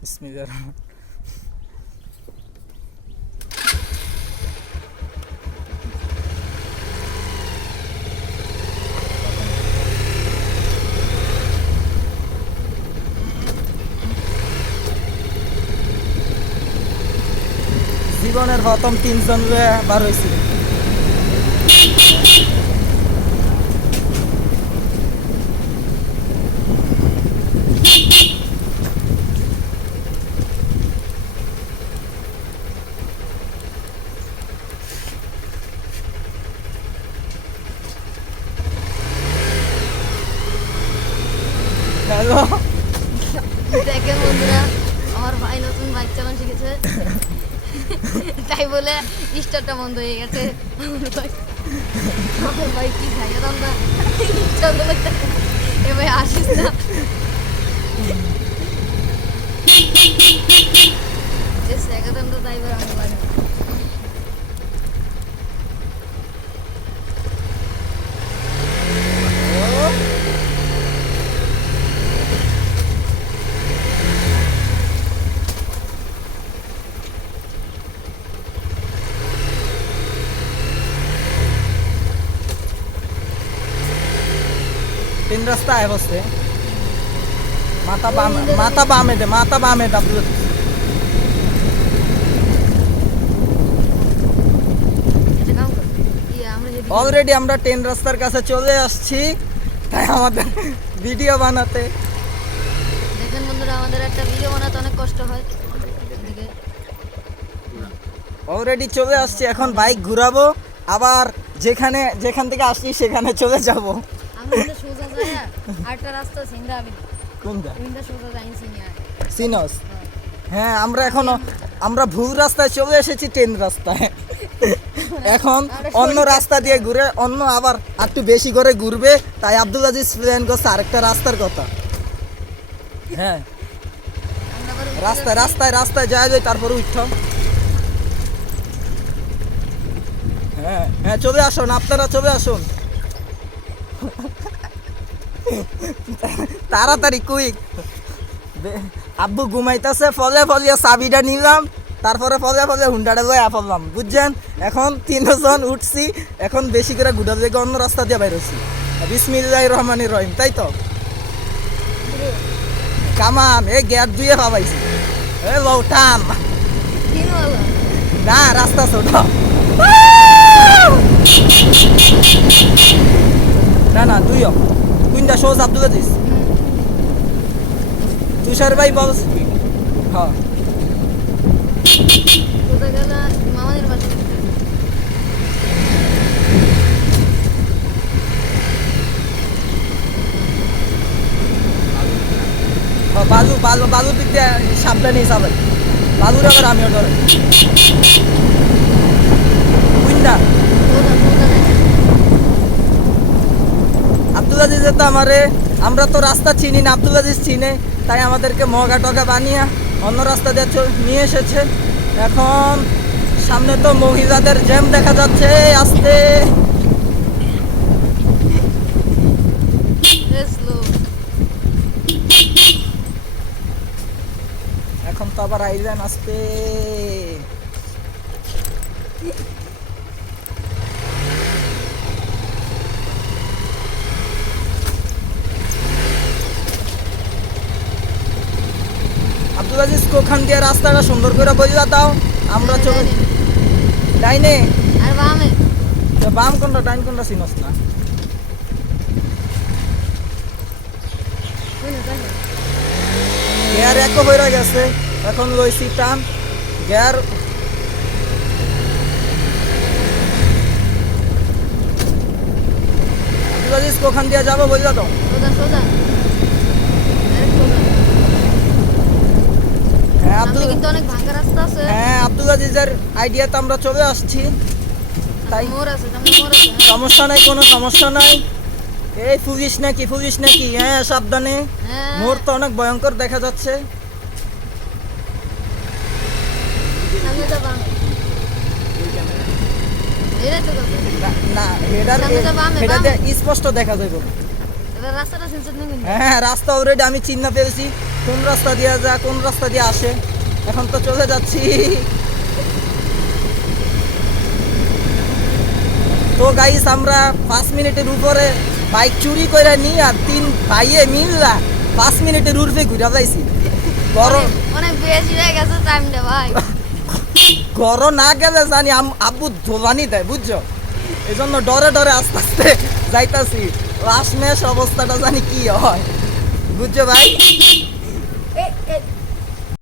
বিসমিল্লাহির রহমান। জীবনের প্রথম 3 জন বার হয়েছিল। হ্যালো, দেখেন বন্ধুরা, আমার ভাই নতুন বাইক চালানো শিখেছে, তাই বলে স্টার্টটা বন্ধ হয়ে গেছে। আমার ভাই কি খাইয়ে দাম না, এ ভাই আসিস না। সেখানে তো তাই বলে আমার ভাই तीन रास्ता है बस से। माता बामे दे डाब्लू। একটা কাম কর, আমরা যদি অলরেডি আমরা 10 রাস্তার কাছে চলে আসছি, তাই আমাদের ভিডিও বানাতে। দেখেন বন্ধুরা, আমাদের একটা ভিডিও বানাতে অনেক কষ্ট হয়। এদিকে অলরেডি চলে আসছি, এখন বাইক ঘুরাবো, আবার যেখান থেকে আসছি সেখানে চলে যাব। আমরা কিন্তু সোজা যাই, আরেকটা রাস্তা সিংড়া আমি কোনটা? উইন্ডা সোজা যাই সিনিয়া। সিনস। হ্যাঁ, আমরা ভুল রাস্তায় চলে এসেছি, 10 রাস্তায়। এখন অন্য রাস্তা দিয়ে ঘুরে আবার একটু বেশি করে ঘুরবে, তাই আব্দুল আজিজ প্ল্যান করছে আরেকটা রাস্তার কথা। হ্যাঁ, আমরা আবার রাস্তায় যায় তারপর উঠতাম। হ্যাঁ, চলে আসুন, আপনারা চলে আসুন তাড়াতাড়ি, কুইক। আব্বু ঘুমাইতেছে, ফলে চাবিটা নিলাম, তারপরে ফলে হুন্ডাটা লয়ে পড়লাম, বুঝছেন? এখন 3 জন উঠছি, এখন বেশি করে ঘুরা থেকে অন্য রাস্তা দিয়ে বাইর হচ্ছি। বিসমিল্লাহির রহমানির রহিম, তাই তো? কামান এ গেট দিয়ে পাবাইছি। এ বউ টান তিনওয়ালা না, রাস্তা ছোট। না দুইও কুইন্ডা সোজ আব্দুল আজিজ তুষার ভাই বল। হ্যাঁ, সোজা গেল মামাদের বাসা। বালু দিক দিয়ে সাবধানে যাবে। বালুর আবার আমিও ধরে কুইন্ডা সোজা যাই। আব্দুল আজিজে তো আমরা তো রাস্তা চিনি না, আব্দুল আজিজ চিনে, তাই আমাদেরকে মগা টগা বানিয়ে অন্য রাস্তা দিয়ে নিয়ে এসেছে। এখন সামনে তো মহিলাদের জ্যাম দেখা যাচ্ছে, আসতে স্লো এখন তো আবার আইলেন আসতে। আব্দুল আজিজ কোখান দিয়ে রাস্তাটা সুন্দর করে বইলা দাও, আমরা চলে ডাইনে। আর বামে বাম কোনটা ডাইন কোনটা চিনস না? গিয়ার একো হয়ে গেছে, এখন লইছি টান গিয়ার। আব্দুল আজিজ কোখান দিয়ে যাবো বইলা দাও। সোজা ডাইরেক্ট সোজা। হ্যাঁ, সামনে কিন্তু অনেক ভাঙা রাস্তা আছে। আব্দুল আজিজের আইডিয়াতে আমরা চলে আসছি, তাই মোড় আছে, সামনে মোড় আছে। সমস্যা নাই, কোনো সমস্যা নাই। এই পুলিশ নাকি? হ্যাঁ, সাবধানে। হ্যাঁ, মোড় তো অনেক ভয়ঙ্কর দেখা যাচ্ছে। সামনে যা বামে। এটাই তো কথা। না, হেডার সামনে যা বামে, এটা বামে। স্পষ্ট দেখা যাবে। এবার রাস্তাটা সেন্সর নেই কিন্তু। হ্যাঁ, রাস্তা অলরেডি আমি চিহ্ন পেয়েছি, কোন রাস্তা দিয়ে যায় কোন রাস্তা দিয়ে আসে। এখন তো চলে যাচ্ছি। তো গাইস আমরা 5 মিনিটের উপরে বাইক চুরি করে নিয়ে আর 3 ভাইয়ে মিললা 5 মিনিটের উর্ফে ঘুরে যাইছি। গরম অনেক বেশি হয়ে গেছে টাইমটা ভাই। গরম না গেলে জানি আব্বু ধোবানি দেয় বুঝছো, এই জন্য ডরে ডরে আস্তে আস্তে যাইতাছি। লাস্ট ম্যাচ অবস্থাটা জানি কি হয় বুঝছো ভাই।